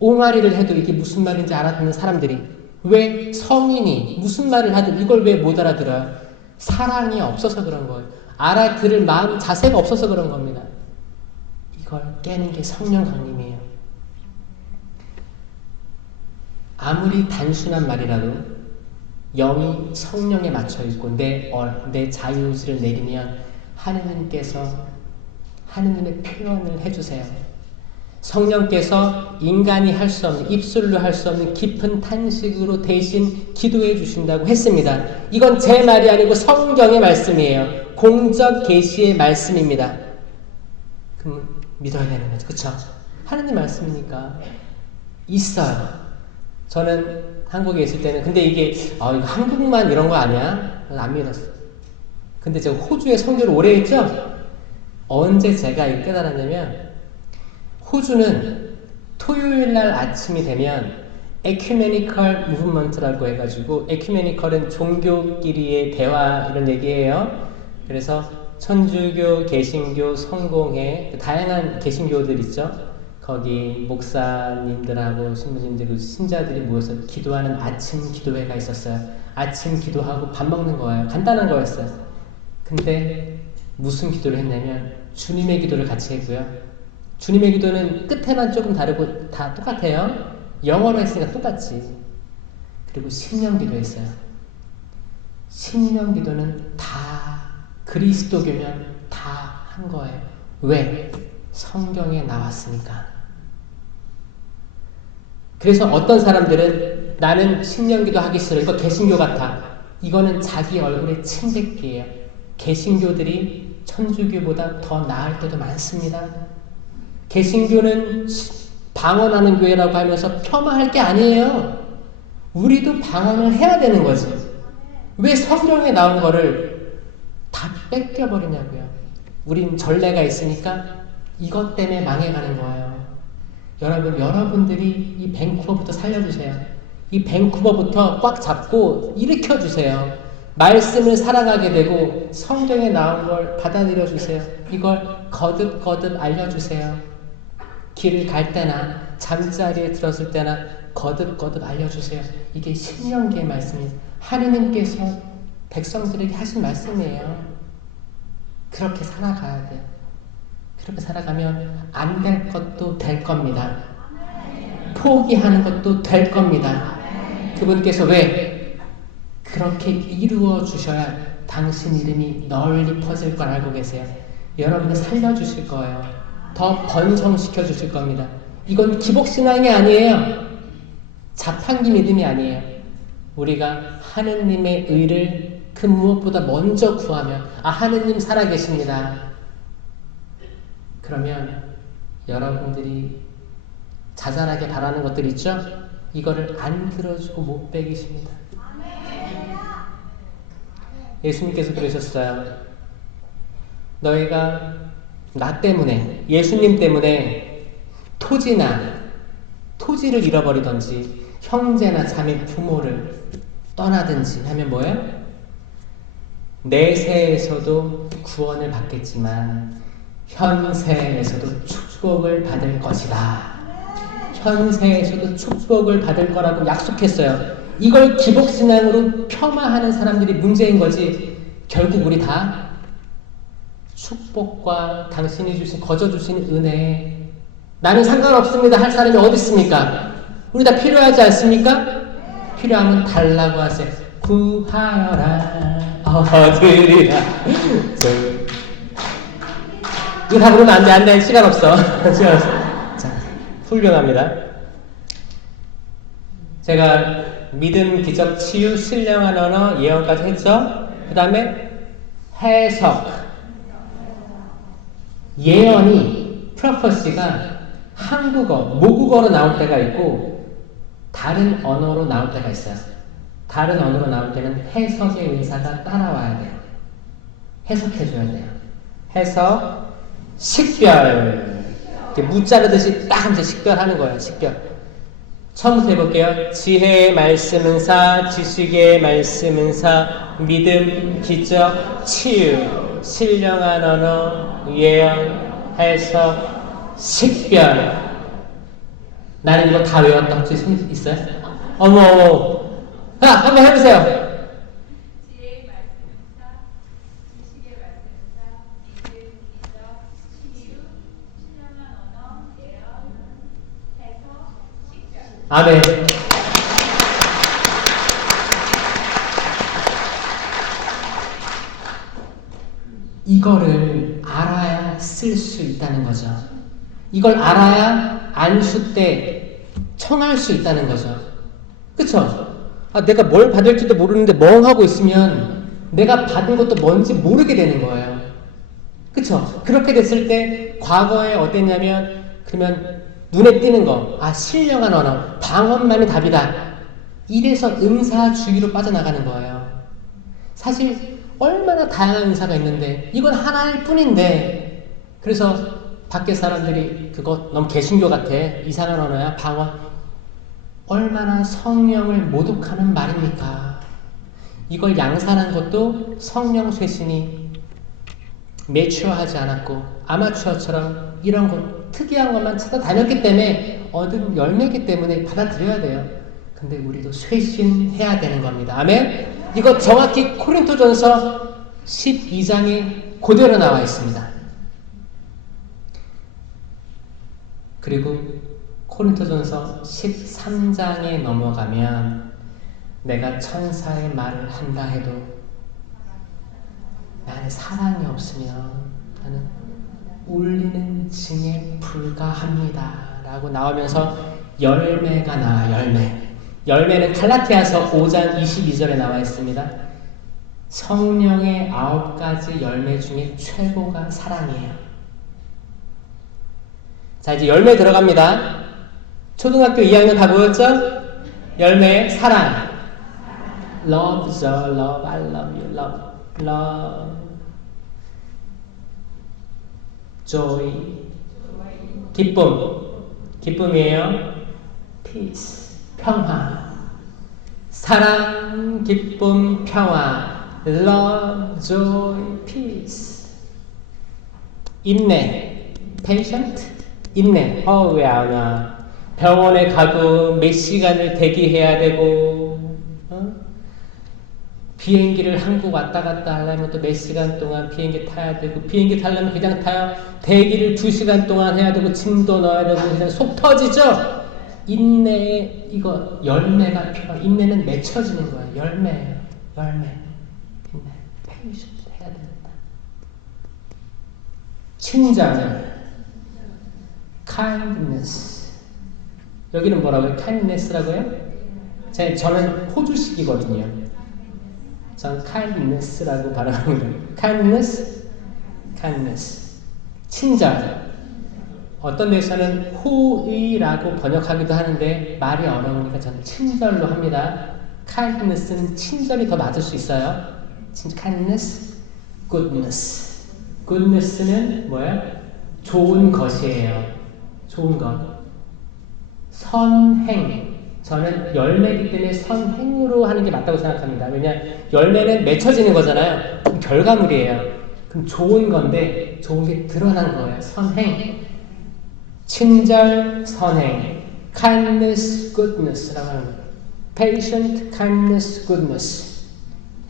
옹알이를 해도 이게 무슨 말인지 알아듣는 사람들이 왜 성인이 무슨 말을 하든 이걸 왜 못 알아들어요? 사랑이 없어서 그런 거예요. 알아들을 마음 자세가 없어서 그런 겁니다. 이걸 깨는 게 성령 강림이에요. 아무리 단순한 말이라도 영이 성령에 맞춰 있고 내 자유의지를 내리면 하느님께서 하느님의 표현을 해주세요. 성령께서 인간이 할 수 없는, 입술로 할 수 없는 깊은 탄식으로 대신 기도해 주신다고 했습니다. 이건 제 말이 아니고 성경의 말씀이에요. 공적 계시의 말씀입니다. 그럼 믿어야 되는 거죠. 그쵸? 하느님 말씀이니까 있어요. 저는 한국에 있을 때는 근데 이게 이거 한국만 이런 거 아니야? 안 믿었어. 근데 제가 호주에 선교를 오래 했죠? 언제 제가 깨달았냐면 호주는 토요일날 아침이 되면 에큐메니컬 무브먼트라고 해가지고 에큐메니컬은 종교끼리의 대화 이런 얘기예요. 그래서 천주교, 개신교, 성공회 다양한 개신교들 있죠. 거기 목사님들하고 신부님들 신자들이 모여서 기도하는 아침 기도회가 있었어요. 아침 기도하고 밥 먹는 거예요. 간단한 거였어요. 근데 무슨 기도를 했냐면 주님의 기도를 같이 했고요. 주님의 기도는 끝에만 조금 다르고 다 똑같아요. 영어로 했으니까 똑같지. 그리고 신령 기도했어요. 신령 기도는 다 그리스도교면 다 한 거예요. 왜? 성경에 나왔으니까. 그래서 어떤 사람들은 나는 신령 기도 하기 싫어. 이거 개신교 같아. 이거는 자기 얼굴에 침뱉기예요. 개신교들이 천주교보다 더 나을 때도 많습니다. 개신교는 방언하는 교회라고 하면서 폄하할 게 아니에요. 우리도 방언을 해야 되는 거지. 왜 성경에 나온 거를 다 뺏겨버리냐고요. 우린 전례가 있으니까 이것 때문에 망해가는 거예요. 여러분들이 이 밴쿠버부터 살려주세요. 이 밴쿠버부터 꽉 잡고 일으켜주세요. 말씀을 사랑하게 되고 성경에 나온 걸 받아들여 주세요. 이걸 거듭거듭 알려주세요. 길을 갈 때나 잠자리에 들었을 때나 거듭거듭 알려주세요. 이게 신명기의 말씀이에요. 하느님께서 백성들에게 하신 말씀이에요. 그렇게 살아가야 돼요. 그렇게 살아가면 안 될 것도 될 겁니다. 포기하는 것도 될 겁니다. 그분께서 왜 그렇게 이루어 주셔야 당신 이름이 널리 퍼질 걸 알고 계세요. 여러분을 살려주실 거예요. 더 번성시켜 주실 겁니다. 이건 기복신앙이 아니에요. 자판기 믿음이 아니에요. 우리가 하느님의 의를 그 무엇보다 먼저 구하면 하느님 살아계십니다. 그러면 여러분들이 자잘하게 바라는 것들 있죠? 이거를 안 들어주고 못 배기십니다. 예수님께서 그러셨어요. 너희가 나 때문에, 예수님 때문에 토지를 잃어버리든지 형제나 자매 부모를 떠나든지 하면 뭐예요? 내세에서도 구원을 받겠지만 현세에서도 축복을 받을 것이다. 현세에서도 축복을 받을 거라고 약속했어요. 이걸 기복신앙으로 폄하하는 사람들이 문제인 거지. 결국 우리 다 축복과 당신이 거저 주신 은혜, 나는 상관없습니다 할 사람이 어디 있습니까? 우리 다 필요하지 않습니까? 필요하면 달라고 하세요. 구하여라 얻으리라. 이거 다 그러면 안 돼. 시간 없어. 자, 훌륭합니다. 제가 믿음, 기적, 치유, 신령한 언어, 예언까지 했죠? 그 다음에 해석. 예언이, 프로퍼시가 한국어, 모국어로 나올 때가 있고 다른 언어로 나올 때가 있어요. 다른 언어로 나올 때는 해석의 의사가 따라와야 돼요. 해석해줘야 돼요. 해석, 식별. 이렇게 무 자르듯이 딱 하면서 식별하는 거예요. 식별. 처음부터 해볼게요. 지혜의 말씀은 사, 지식의 말씀은 사, 믿음, 기적, 치유, 신령한 언어, 예언, 해석, 식별. 나는 이거 다 외웠다. 혹시 손 있어요? 어머. 자, 한번 해보세요. 지혜의 말씀은 사, 지식의 말씀은 사, 믿음, 기적, 치유, 신령한 언어, 예언, 해석, 식별. 아멘. 이거를 알아야 쓸 수 있다는 거죠. 이걸 알아야 안수 때 청할 수 있다는 거죠. 그쵸? 내가 뭘 받을지도 모르는데 멍하고 있으면 내가 받은 것도 뭔지 모르게 되는 거예요. 그쵸? 그렇게 됐을 때 과거에 어땠냐면 그러면 눈에 띄는 거, 신령한 언어, 방언만이 답이다. 이래서 은사주의로 빠져나가는 거예요. 사실 얼마나 다양한 은사가 있는데 이건 하나일 뿐인데 그래서 밖에 사람들이 그거 너무 개신교 같아. 이상한 언어야. 방언. 얼마나 성령을 모독하는 말입니까? 이걸 양산한 것도 성령 쇄신이 매추어하지 않았고 아마추어처럼 이런 것 특이한 것만 찾아다녔기 때문에 얻은 열매이기 때문에 받아들여야 돼요. 근데 우리도 쇄신해야 되는 겁니다. 아멘? 이거 정확히 코린토전서 12장에 그대로 나와 있습니다. 그리고 코린토전서 13장에 넘어가면 내가 천사의 말을 한다 해도 나는 사랑이 없으면 나는 울리는 징에 불과합니다 라고 나오면서 열매가 나와. 열매는 갈라디아서 5장 22절에 나와 있습니다. 성령의 9가지 열매 중에 최고가 사랑이에요. 자, 이제 열매 들어갑니다. 초등학교 2학년 다 보였죠? 열매, 사랑. Love, joy, love, I love you, love, love. joy. 기쁨이에요. peace. 평화. 사랑, 기쁨, 평화. love, joy, peace. 인내. patient. 인내. 왜 안 와? 병원에 가도 몇 시간을 대기해야 되고, 비행기를 한국 왔다 갔다 하려면 또 몇 시간 동안 비행기 타야 되고, 비행기 타려면 그냥 타요. 대기를 2시간 동안 해야 되고, 짐도 넣어야 되고, 그냥 속 터지죠? 인내에, 이거, 열매가 필요해. 인내는 맺혀지는 거예요. 열매. 인내. 페이션트 해야 됩니다. 친절. kindness. 여기는 뭐라고요? kindness라고요? 저는 호주식이거든요. 전 kindness라고 발음합니다. kindness. 친절. 어떤 데서는 호의라고 번역하기도 하는데 말이 어려우니까 저는 친절로 합니다. kindness는 친절이 더 맞을 수 있어요. kindness, goodness. goodness는 뭐예요? 좋은 것이에요. 좋은 것. 선행. 저는 열매이기 때문에 선행으로 하는 게 맞다고 생각합니다. 왜냐, 열매는 맺혀지는 거잖아요. 그럼 결과물이에요. 그럼 좋은 건데 좋은 게 드러난 거예요. 선행. 친절, 선행. kindness, goodness라고 하는 거예요. patient, kindness, goodness.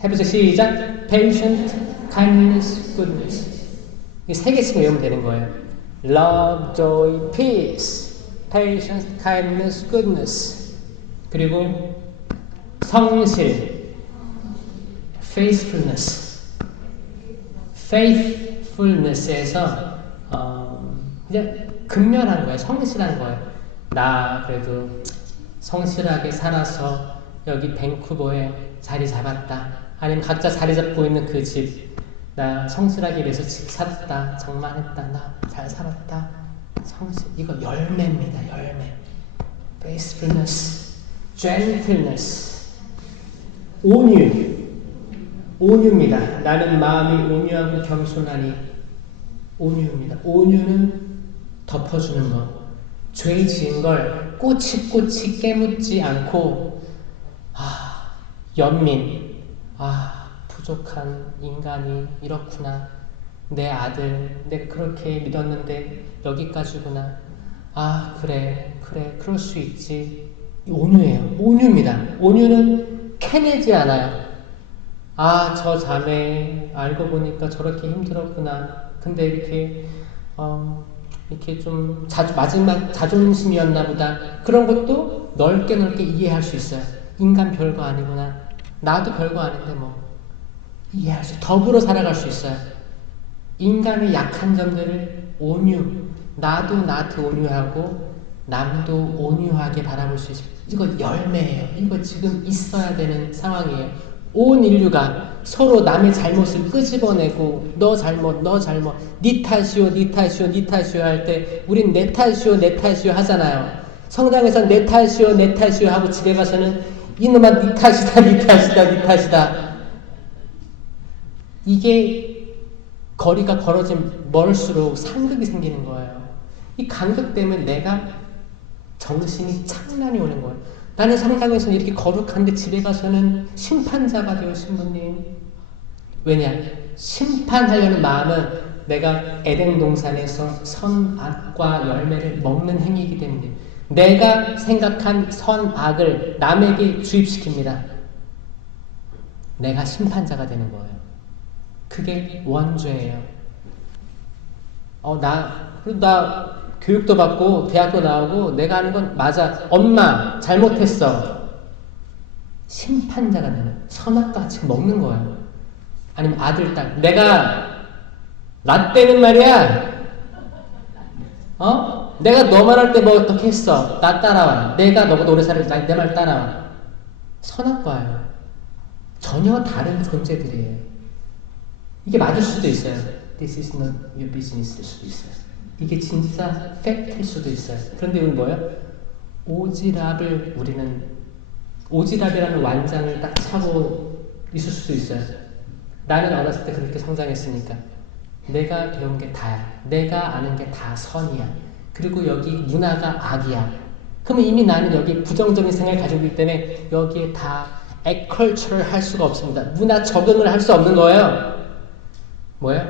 해보세요. 시작. patient, kindness, goodness. 이 세 개씩 외우면 되는 거예요. love, joy, peace. patience, kindness, goodness. 그리고 성실, faithfulness. faithfulness에서 그냥 근면한 거예요. 성실한 거예요. 나 그래도 성실하게 살아서 여기 밴쿠버에 자리 잡았다. 아니면 각자 자리 잡고 있는 그 집, 나 성실하게 일해서 집 샀다. 장만했다. 나 잘 살았다. 성실. 이거 열매입니다. 열매. faithfulness, gentleness, 온유. 온유입니다. 나는 마음이 온유하고 겸손하니. 온유입니다. 온유는 덮어주는 것. 죄 지은 걸 꼬치꼬치 깨묻지 않고, 연민, 부족한 인간이 이렇구나. 내 아들, 내가 그렇게 믿었는데 여기까지구나. 그래, 그럴 수 있지. 온유예요. 온유입니다. 온유는 캐내지 않아요. 저 자매 알고 보니까 저렇게 힘들었구나. 근데 이렇게 좀 마지막 자존심이었나 보다. 그런 것도 넓게 이해할 수 있어요. 인간 별거 아니구나. 나도 별거 아닌데 뭐 이해할 수, 더불어 살아갈 수 있어요. 인간의 약한 점들을 온유, 나도 나한테 온유하고 남도 온유하게 바라볼 수 있어요. 이거 열매예요. 이거 지금 있어야 되는 상황이에요. 온 인류가 서로 남의 잘못을 끄집어내고 너 잘못 네 탓이오 할 때 우린 내 탓이오 하잖아요. 성당에서 내 탓이오 하고 집에 가서는 이놈아 네 탓이다. 이게 거리가 멀수록 상극이 생기는 거예요. 이 간극 때문에 내가 정신이 창란이 오는 거예요. 나는 성당에서는 이렇게 거룩한데 집에 가서는 심판자가 되어 신부님. 왜냐? 심판하려는 마음은 내가 에덴 동산에서 선악과 열매를 먹는 행위이기 때문에 내가 생각한 선악을 남에게 주입시킵니다. 내가 심판자가 되는 거예요. 그게 원죄예요. 나 교육도 받고 대학도 나오고 내가 하는 건 맞아. 엄마 잘못했어. 심판자가 되는, 선악과 같이 먹는 거예요. 아니면 아들, 딸. 내가 라떼는 말이야. 내가 너 말할 때 뭐 어떻게 했어? 나 따라와. 내가 너보다 오래 살았지. 내 말 따라와. 선악과예요. 전혀 다른 존재들이에요. 이게 맞을 수도 있어요. This is not your business일 수도 있어요. 이게 진짜 팩트일 수도 있어요. 그런데 우리는 뭐예요? 오지랖이라는 완장을 딱 차고 있을 수도 있어요. 나는 어렸을 때 그렇게 성장했으니까 내가 배운 게 다야. 내가 아는 게 다 선이야. 그리고 여기 문화가 악이야. 그러면 이미 나는 여기 부정적인 생각을 가지고 있기 때문에 여기에 다 액컬처를 할 수가 없습니다. 문화 적응을 할 수 없는 거예요. 뭐예요?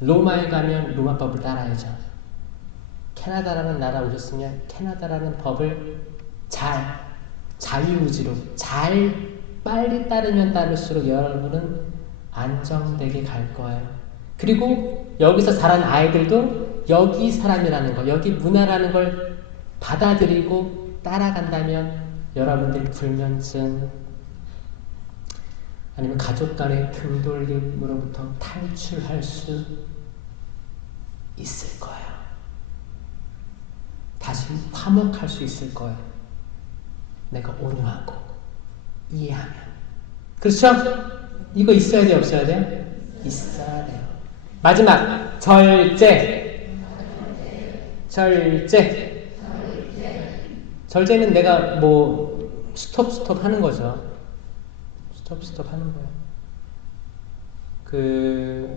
로마에 가면 로마법을 따라야죠. 캐나다라는 나라 오셨으면 캐나다라는 법을 자유의지로 빨리 따르면 따를수록 여러분은 안정되게 갈 거예요. 그리고 여기서 자란 아이들도 여기 사람이라는 거, 여기 문화라는 걸 받아들이고 따라간다면 여러분들이 불면증 아니면 가족 간의 등돌림으로부터 탈출할 수 있을 거예요. 다시 화목할 수 있을 거예요. 내가 온유하고 이해하면. 그렇죠? 이거 있어야 돼요? 없어야 돼요? 있어야 돼요. 마지막 절제. 절제. 절제는 내가 뭐 스톱 하는 거죠. 스톱 하는 거예요.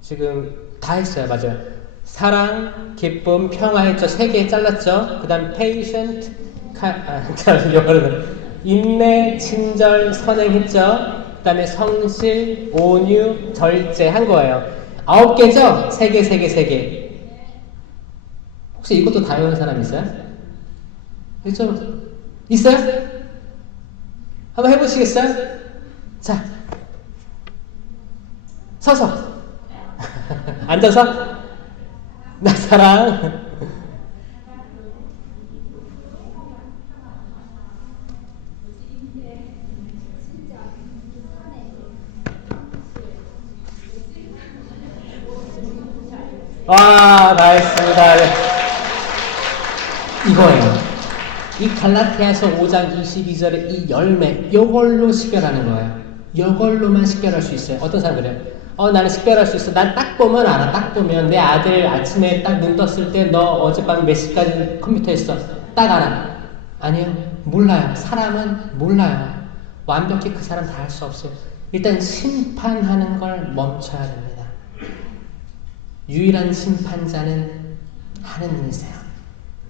지금 다 했어요. 맞아요. 사랑, 기쁨, 평화 했죠. 3개 잘랐죠. 그 다음 patient, 인내, 친절, 선행 했죠. 그 다음에 성실, 온유, 절제 한 거예요. 9개죠? 3개. 혹시 이것도 다 외운 사람 있어요? 있어요? 한번 해보시겠어요? 자, 서서. 앉아서. 나 사랑. 와, 다 했습니다. 네. 이거예요. 이 갈라디아서 5장 22절의 이 열매, 요걸로 식별하는 거예요. 요걸로만 식별할 수 있어요. 어떤 사람 그래요? 나는 식별할 수 있어. 난 딱 보면 알아. 딱 보면 내 아들 아침에 딱 눈 떴을 때 너 어젯밤 몇 시까지 컴퓨터 했어. 딱 알아. 아니요. 몰라요. 사람은 몰라요. 완벽히 그 사람 다 할 수 없어요. 일단 심판하는 걸 멈춰야 됩니다. 유일한 심판자는 하느님이세요.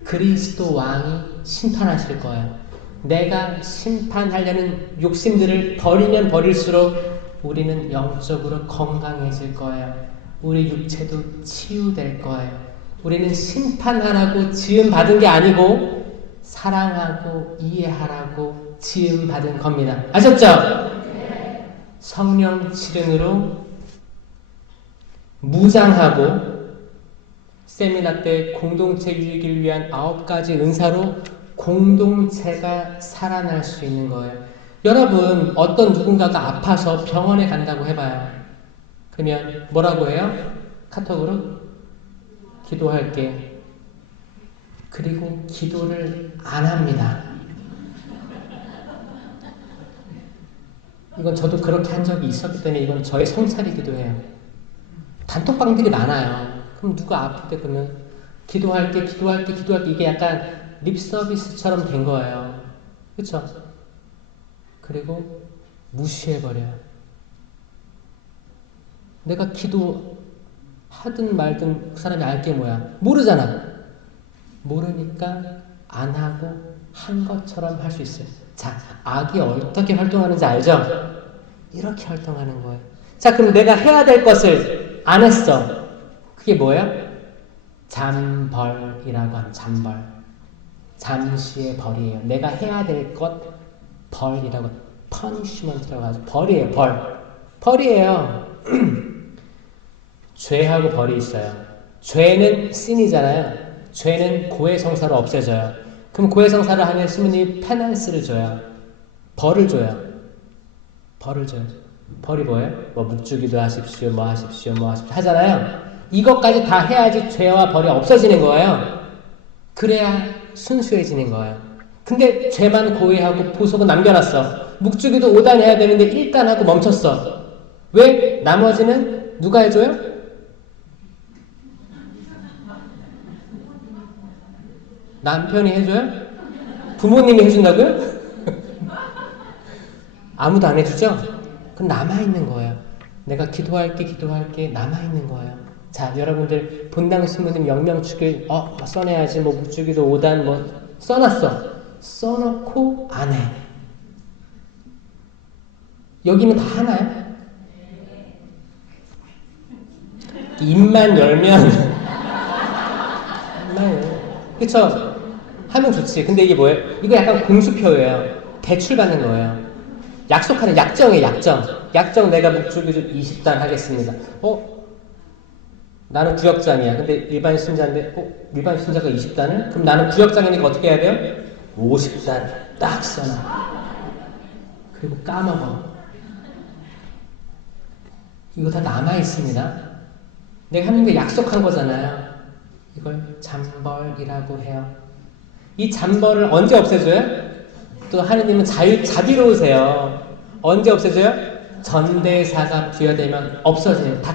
그리스도 왕이 심판하실 거예요. 내가 심판하려는 욕심들을 버리면 버릴수록 우리는 영적으로 건강해질 거예요. 우리 육체도 치유될 거예요. 우리는 심판하라고 지음받은 게 아니고 사랑하고 이해하라고 지음받은 겁니다. 아셨죠? 성령 칠은으로 무장하고 세미나 때 공동체 유익을 위한 9가지 은사로 공동체가 살아날 수 있는 거예요. 여러분, 어떤 누군가가 아파서 병원에 간다고 해봐요. 그러면 뭐라고 해요? 카톡으로 기도할게. 그리고 기도를 안 합니다. 이건 저도 그렇게 한 적이 있었기 때문에 이건 저의 성찰이기도 해요. 단톡방들이 많아요. 그럼 누가 아플 때 그러면 기도할게 이게 약간 립서비스처럼 된 거예요. 그쵸? 그리고 무시해버려요. 내가 기도하든 말든 그 사람이 알게 뭐야? 모르잖아. 모르니까 안 하고 한 것처럼 할 수 있어요. 자, 악이 어떻게 활동하는지 알죠? 이렇게 활동하는 거예요. 자, 그럼 내가 해야 될 것을 안 했어. 그게 뭐예요? 잠벌이라고 하면 잠벌. 잠시의 벌이에요. 내가 해야 될 것 벌이라고, punishment라고 하죠. 벌이에요. 벌이에요. 죄하고 벌이 있어요. 죄는 sin이잖아요. 죄는 고해성사로 없애져요. 그럼 고해성사를 하면 신부님이 페넌스를 줘요. 벌을 줘요. 벌이 뭐예요? 뭐 묵주기도 하십시오, 뭐 하십시오 하잖아요. 이것까지 다 해야지 죄와 벌이 없어지는 거예요. 그래야 순수해지는 거예요. 근데 죄만 고해하고 보석은 남겨놨어. 묵주기도 5단 해야 되는데 1단 하고 멈췄어. 왜? 나머지는 누가 해줘요? 남편이 해줘요? 부모님이 해준다고요? 아무도 안 해주죠? 그럼 남아있는 거예요. 내가 기도할게 남아있는 거예요. 자, 여러분들 본당 신부님 영명축일 써내야지. 뭐 묵주기도 5단 뭐 써놨어. 써놓고 안 해. 여기는 다 하나요? 입만 열면 그쵸? 하면 좋지. 근데 이게 뭐예요? 이거 약간 공수표예요. 대출 받는 거예요. 약속하는 약정이에요. 약정 내가 묵주기도 20단 하겠습니다. 나는 구역장이야. 근데 일반 신자인데 일반 신자가 20단을? 그럼 나는 구역장이니까 어떻게 해야 돼요? 50단 딱 써놔. 그리고 까먹어. 이거 다 남아있습니다. 내가 하는 게 약속한 거잖아요. 이걸 잠벌이라고 해요. 이 잠벌을 언제 없애줘요? 또 하느님은 자비로우세요. 언제 없애줘요? 전대사가 부여되면 없어져요. 다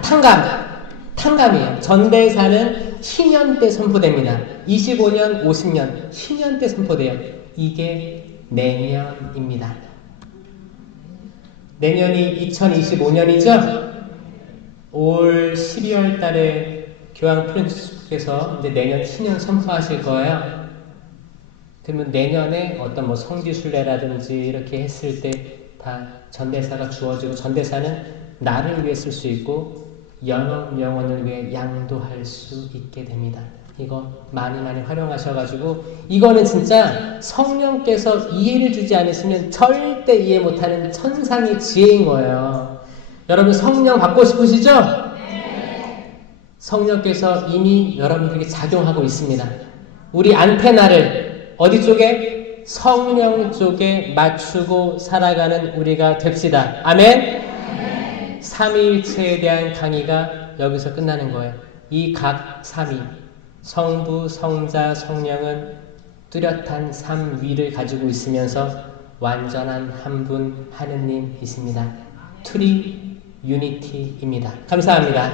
탕감이에요. 전대사는 희년 때 선포됩니다. 25년, 50년, 희년 때 선포돼요. 이게 내년입니다. 내년이 2025년이죠? 올 12월 달에 교황 프란치스코께서 이제 내년 희년 선포하실 거예요. 그러면 내년에 어떤 뭐 성지순례라든지 이렇게 했을 때 다 전대사가 주어지고, 전대사는 나를 위해 쓸 수 있고 영혼을 위해 양도할 수 있게 됩니다. 이거 많이 활용하셔가지고, 이거는 진짜 성령께서 이해를 주지 않으시면 절대 이해 못하는 천상의 지혜인 거예요. 여러분 성령 받고 싶으시죠? 네. 성령께서 이미 여러분들에게 작용하고 있습니다. 우리 안테나를 어디 쪽에? 성령 쪽에 맞추고 살아가는 우리가 됩시다. 아멘? 삼위일체에 대한 강의가 여기서 끝나는 거예요. 이 각 삼위, 성부, 성자, 성령은 뚜렷한 삼위를 가지고 있으면서 완전한 한 분 하느님이십니다. 트리 유니티입니다. 감사합니다.